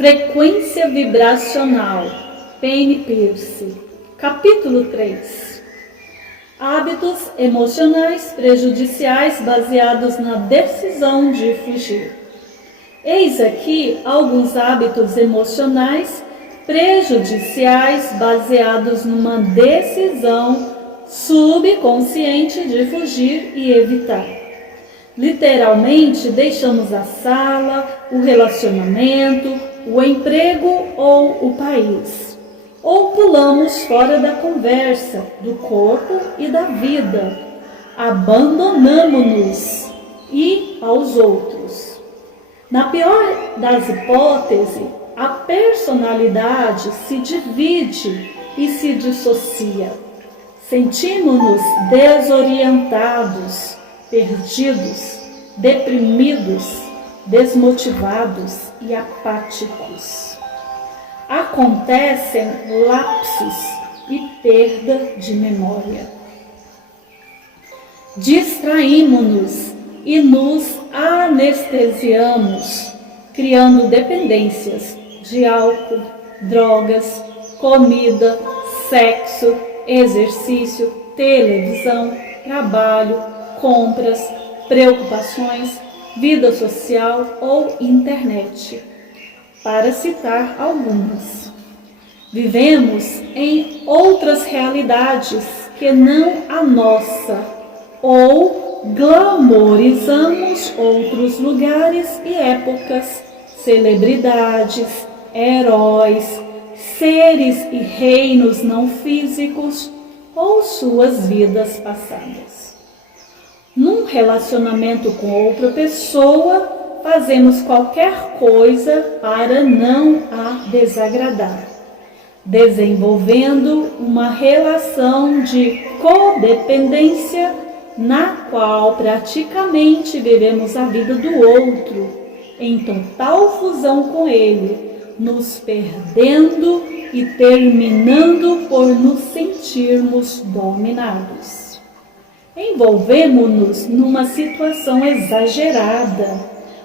Frequência vibracional, Penny Peirce. Capítulo 3. Hábitos emocionais prejudiciais baseados na decisão de fugir. Eis aqui alguns hábitos emocionais prejudiciais baseados numa decisão subconsciente de fugir e evitar. Literalmente, deixamos a sala, o relacionamento, o emprego ou o país. Ou pulamos fora da conversa, do corpo e da vida. Abandonamo-nos e aos outros. Na pior das hipóteses, a personalidade se divide e se dissocia. Sentimos-nos desorientados, perdidos, deprimidos, desmotivados e apáticos. Acontecem lapsos e perda de memória. Distraímos-nos e nos anestesiamos, criando dependências de álcool, drogas, comida, sexo, exercício, televisão, trabalho, compras, preocupações, vida social ou internet, para citar algumas. Vivemos em outras realidades que não a nossa, ou glamorizamos outros lugares e épocas, celebridades, heróis, seres e reinos não físicos ou suas vidas passadas. Num relacionamento com outra pessoa, fazemos qualquer coisa para não a desagradar, desenvolvendo uma relação de codependência na qual praticamente vivemos a vida do outro, em total fusão com ele, nos perdendo e terminando por nos sentirmos dominados. Envolvemos-nos numa situação exagerada,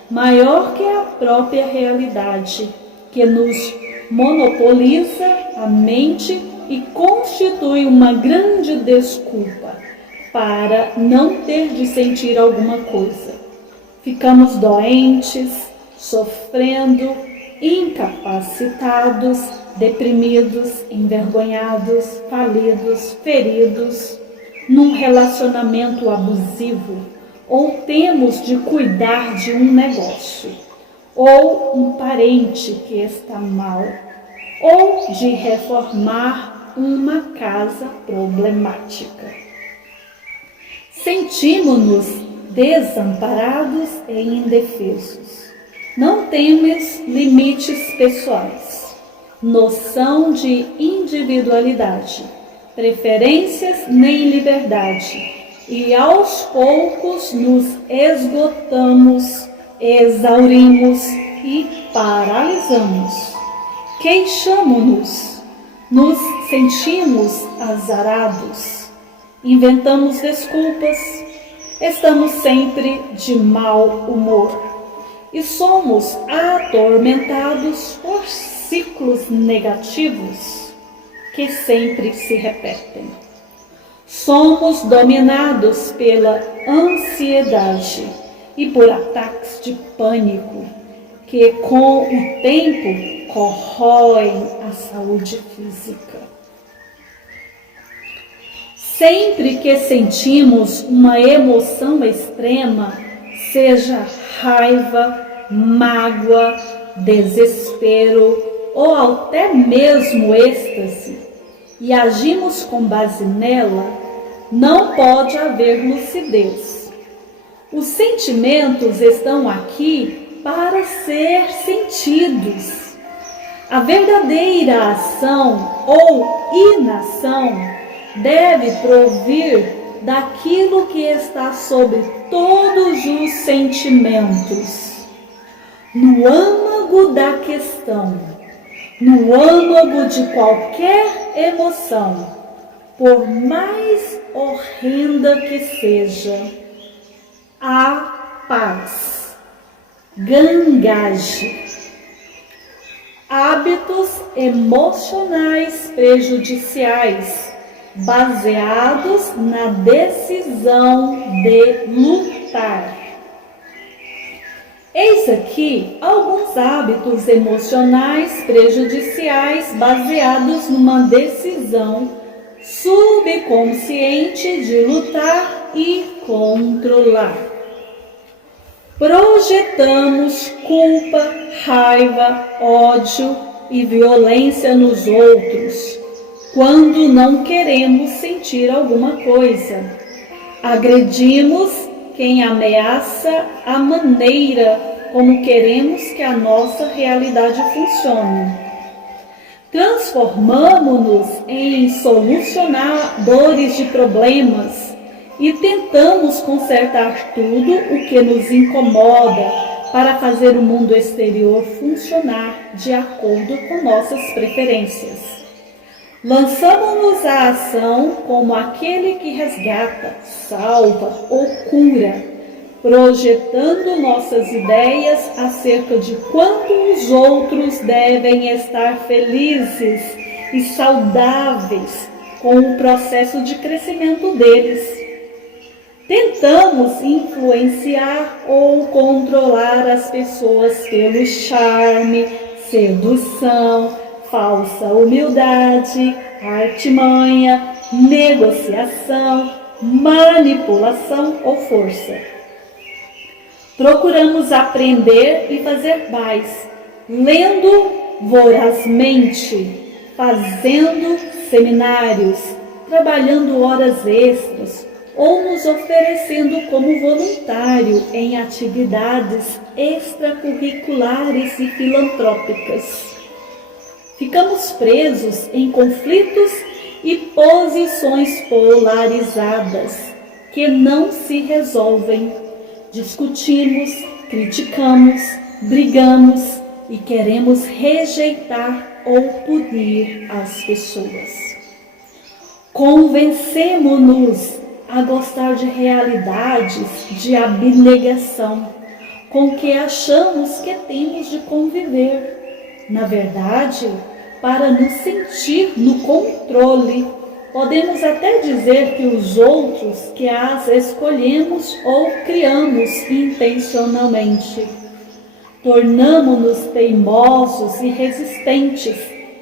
maior que a própria realidade, que nos monopoliza a mente e constitui uma grande desculpa para não ter de sentir alguma coisa. Ficamos doentes, sofrendo, incapacitados, deprimidos, envergonhados, falidos, feridos, num relacionamento abusivo, ou temos de cuidar de um negócio, ou um parente que está mal, ou de reformar uma casa problemática. Sentimos-nos desamparados e indefesos. Não temos limites pessoais, noção de individualidade, preferências nem liberdade, e aos poucos nos esgotamos, exaurimos e paralisamos. Queixamo-nos, nos sentimos azarados, inventamos desculpas, estamos sempre de mau humor e somos atormentados por ciclos negativos que sempre se repetem. Somos dominados pela ansiedade e por ataques de pânico que, com o tempo, corroem a saúde física. Sempre que sentimos uma emoção extrema, seja raiva, mágoa, desespero ou até mesmo êxtase, e agimos com base nela, não pode haver lucidez. Os sentimentos estão aqui para ser sentidos. A verdadeira ação ou inação deve provir daquilo que está sobre todos os sentimentos, no âmago da questão, no âmago de qualquer emoção, por mais horrenda que seja, a paz. Gangaji. hábitos emocionais prejudiciais, baseados na decisão de lutar. Eis aqui alguns hábitos emocionais prejudiciais baseados numa decisão subconsciente de lutar e controlar. Projetamos culpa, raiva, ódio e violência nos outros quando não queremos sentir alguma coisa. Agredimos quem ameaça a maneira como queremos que a nossa realidade funcione. Transformamos-nos em solucionadores de problemas e tentamos consertar tudo o que nos incomoda para fazer o mundo exterior funcionar de acordo com nossas preferências. Lançamos-nos à ação como aquele que resgata, salva ou cura, projetando nossas ideias acerca de quanto os outros devem estar felizes e saudáveis com o processo de crescimento deles. Tentamos influenciar ou controlar as pessoas pelo charme, sedução, falsa humildade, artimanha, negociação, manipulação ou força. Procuramos aprender e fazer mais, lendo vorazmente, fazendo seminários, trabalhando horas extras ou nos oferecendo como voluntário em atividades extracurriculares e filantrópicas. Ficamos presos em conflitos e posições polarizadas que não se resolvem. Discutimos, criticamos, brigamos e queremos rejeitar ou punir as pessoas. Convencemos-nos a gostar de realidades de abnegação com que achamos que temos de conviver. Na verdade, para nos sentir no controle, podemos até dizer que os outros que as escolhemos ou criamos intencionalmente. Tornamo-nos teimosos e resistentes,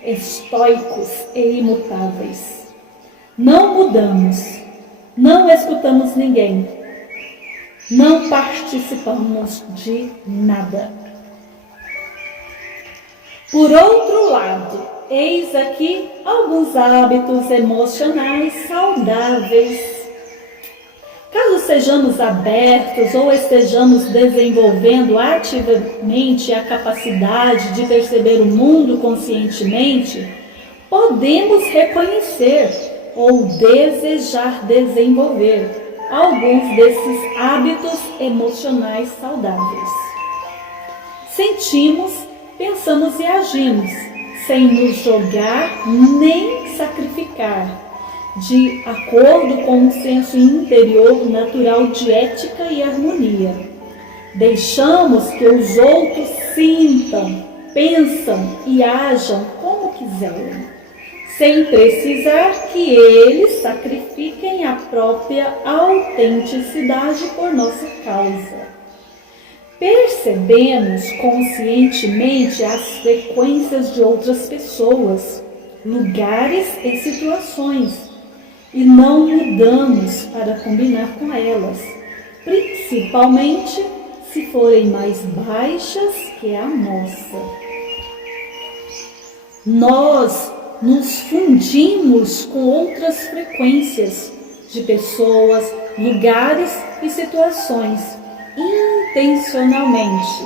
estoicos e imutáveis. Não mudamos, não escutamos ninguém, não participamos de nada. Por outro lado, eis aqui alguns hábitos emocionais saudáveis. Caso sejamos abertos ou estejamos desenvolvendo ativamente a capacidade de perceber o mundo conscientemente, podemos reconhecer ou desejar desenvolver alguns desses hábitos emocionais saudáveis. Sentimos, pensamos e agimos, sem nos jogar nem sacrificar, de acordo com um senso interior natural de ética e harmonia. Deixamos que os outros sintam, pensam e ajam como quiserem, sem precisar que eles sacrifiquem a própria autenticidade por nossa causa. Percebemos conscientemente as frequências de outras pessoas, lugares e situações e não mudamos para combinar com elas, principalmente se forem mais baixas que a nossa. Nós nos fundimos com outras frequências de pessoas, lugares e situações intencionalmente,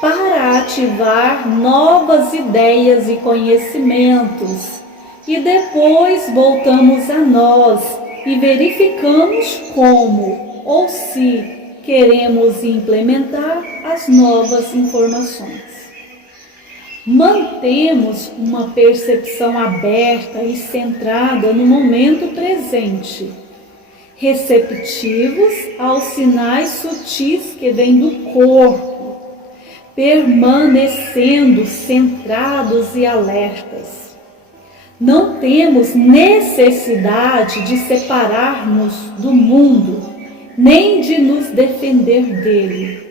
para ativar novas ideias e conhecimentos, e depois voltamos a nós e verificamos como ou se queremos implementar as novas informações. Mantemos uma percepção aberta e centrada no momento presente, receptivos aos sinais sutis que vêm do corpo, permanecendo centrados e alertas. Não temos necessidade de separar-nos do mundo, nem de nos defender dele.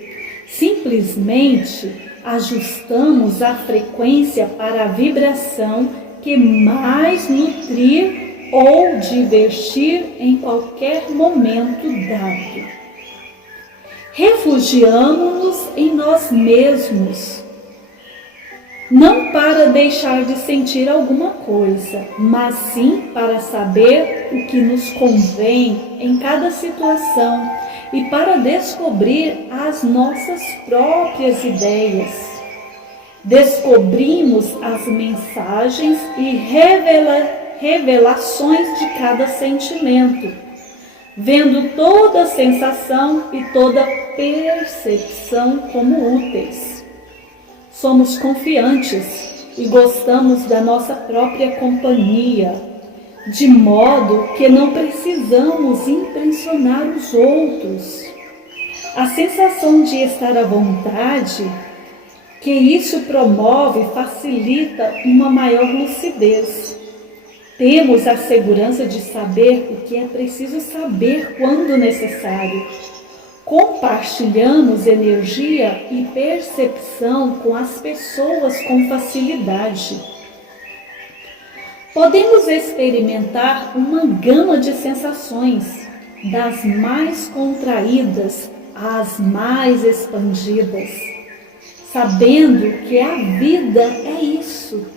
Simplesmente ajustamos a frequência para a vibração que mais nutrir ou divertir em qualquer momento dado. Refugiamo-nos em nós mesmos, não para deixar de sentir alguma coisa, mas sim para saber o que nos convém em cada situação e para descobrir as nossas próprias ideias. Descobrimos as mensagens e revelações de cada sentimento, vendo toda sensação e toda percepção como úteis. Somos confiantes e gostamos da nossa própria companhia, de modo que não precisamos impressionar os outros. A sensação de estar à vontade, que isso promove, facilita uma maior lucidez. Temos a segurança de saber o que é preciso saber quando necessário. Compartilhamos energia e percepção com as pessoas com facilidade. Podemos experimentar uma gama de sensações, das mais contraídas às mais expandidas, sabendo que a vida é isso.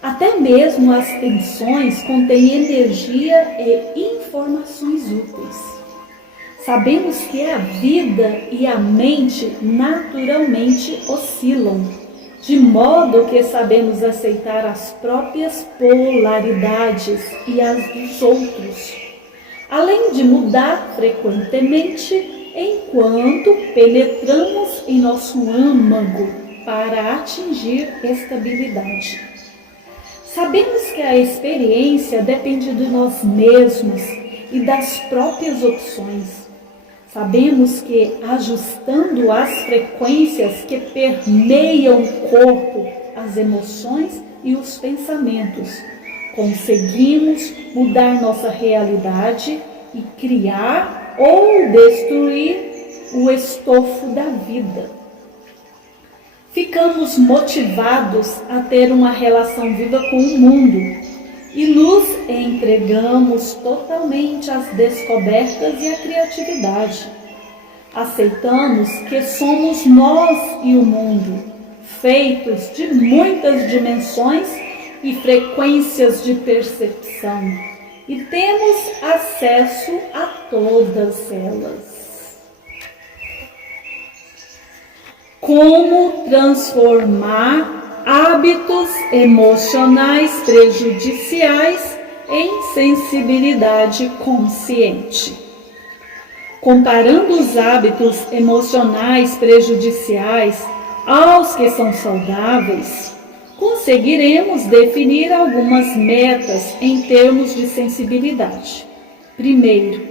Até mesmo as tensões contêm energia e informações úteis. Sabemos que a vida e a mente naturalmente oscilam, de modo que sabemos aceitar as próprias polaridades e as dos outros, além de mudar frequentemente enquanto penetramos em nosso âmago para atingir estabilidade. Sabemos que a experiência depende de nós mesmos e das próprias opções. Sabemos que, ajustando as frequências que permeiam o corpo, as emoções e os pensamentos, conseguimos mudar nossa realidade e criar ou destruir o estofo da vida. Ficamos motivados a ter uma relação viva com o mundo e nos entregamos totalmente às descobertas e à criatividade. Aceitamos que somos nós e o mundo, feitos de muitas dimensões e frequências de percepção, e temos acesso a todas elas. Como transformar hábitos emocionais prejudiciais em sensibilidade consciente? Comparando os hábitos emocionais prejudiciais aos que são saudáveis, conseguiremos definir algumas metas em termos de sensibilidade. Primeiro,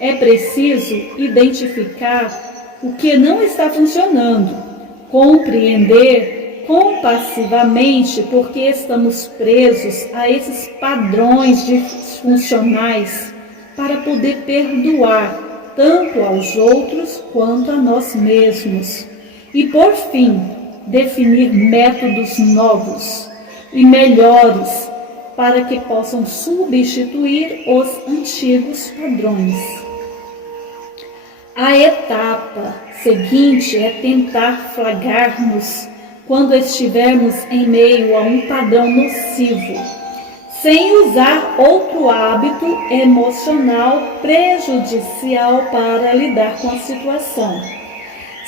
é preciso identificar o que não está funcionando, compreender compassivamente porque estamos presos a esses padrões disfuncionais para poder perdoar tanto aos outros quanto a nós mesmos. E, por fim, definir métodos novos e melhores para que possam substituir os antigos padrões. A etapa seguinte é tentar flagrar-nos quando estivermos em meio a um padrão nocivo, sem usar outro hábito emocional prejudicial para lidar com a situação.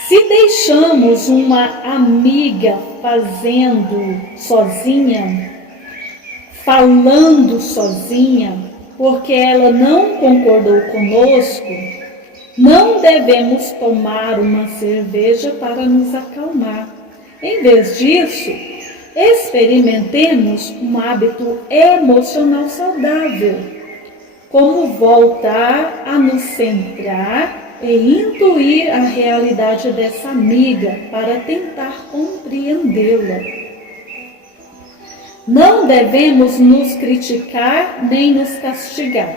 Se deixamos uma amiga falando sozinha, porque ela não concordou conosco, não devemos tomar uma cerveja para nos acalmar. Em vez disso, experimentemos um hábito emocional saudável, como voltar a nos centrar e intuir a realidade dessa amiga para tentar compreendê-la. Não devemos nos criticar nem nos castigar.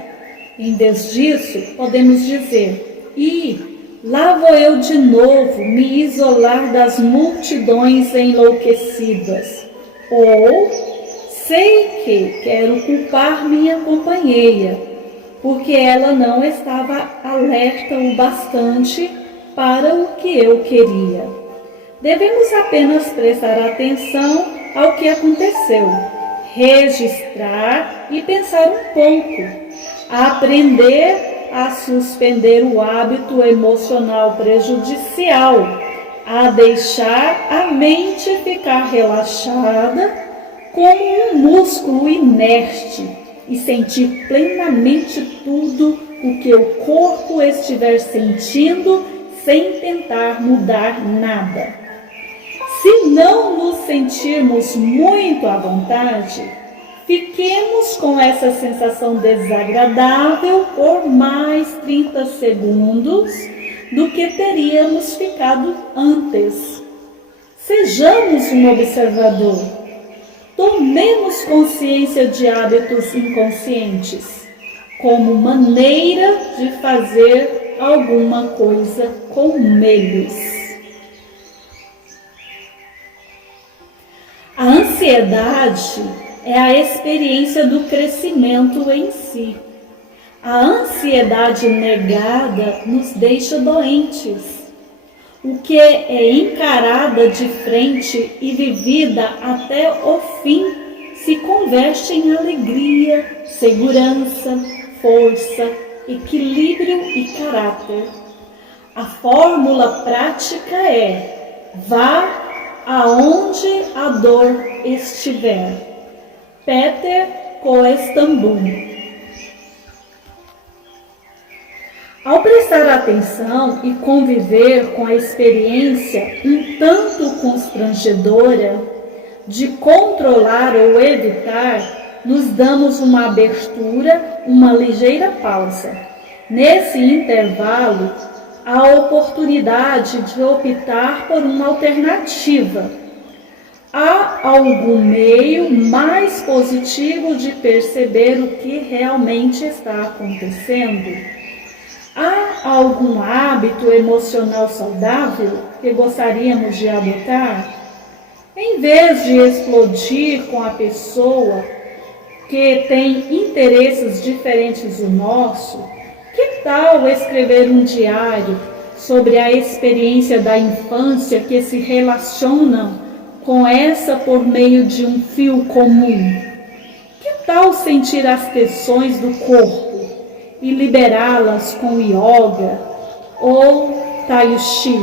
Em vez disso, podemos dizer: lá vou eu de novo me isolar das multidões enlouquecidas. Ou, sei que quero culpar minha companheira, porque ela não estava alerta o bastante para o que eu queria. Devemos apenas prestar atenção ao que aconteceu, registrar e pensar um pouco, aprender a suspender o hábito emocional prejudicial, a deixar a mente ficar relaxada como um músculo inerte e sentir plenamente tudo o que o corpo estiver sentindo sem tentar mudar nada. Se não nos sentirmos muito à vontade, fiquemos com essa sensação desagradável por mais 30 segundos do que teríamos ficado antes. Sejamos um observador. Tomemos consciência de hábitos inconscientes como maneira de fazer alguma coisa com eles. A ansiedade é a experiência do crescimento em si. A ansiedade negada nos deixa doentes. O que é encarada de frente e vivida até o fim se converte em alegria, segurança, força, equilíbrio e caráter. A fórmula prática é: vá aonde a dor estiver. Peter Koestambul. Ao prestar atenção e conviver com a experiência um tanto constrangedora de controlar ou evitar, nos damos uma abertura, uma ligeira pausa. Nesse intervalo, a oportunidade de optar por uma alternativa. Há algum meio mais positivo de perceber o que realmente está acontecendo? Há algum hábito emocional saudável que gostaríamos de adotar? Em vez de explodir com a pessoa que tem interesses diferentes do nosso, que tal escrever um diário sobre a experiência da infância que se relacionam com essa por meio de um fio comum? Que tal sentir as tensões do corpo e liberá-las com yoga ou tai chi?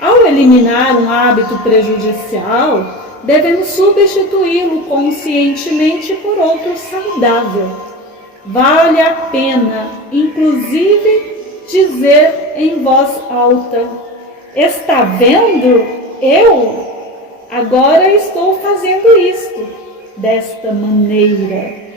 Ao eliminar um hábito prejudicial, devemos substituí-lo conscientemente por outro saudável. Vale a pena, inclusive, dizer em voz alta: está vendo? Eu agora estou fazendo isto desta maneira.